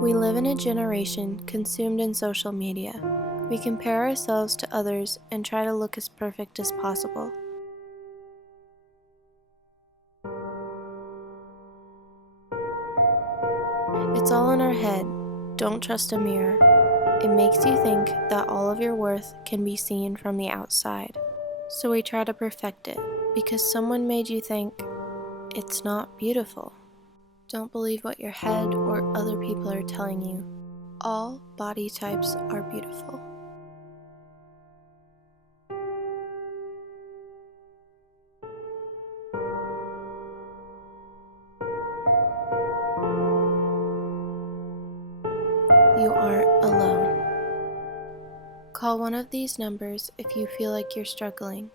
We live in a generation consumed in social media. We compare ourselves to others and try to look as perfect as possible. It's all in our head. Don't trust a mirror. It makes you think that all of your worth can be seen from the outside. So we try to perfect it because someone made you think it's not beautiful. Don't believe what your head or other people are telling you. All body types are beautiful. You aren't alone. Call one of these numbers if you feel like you're struggling.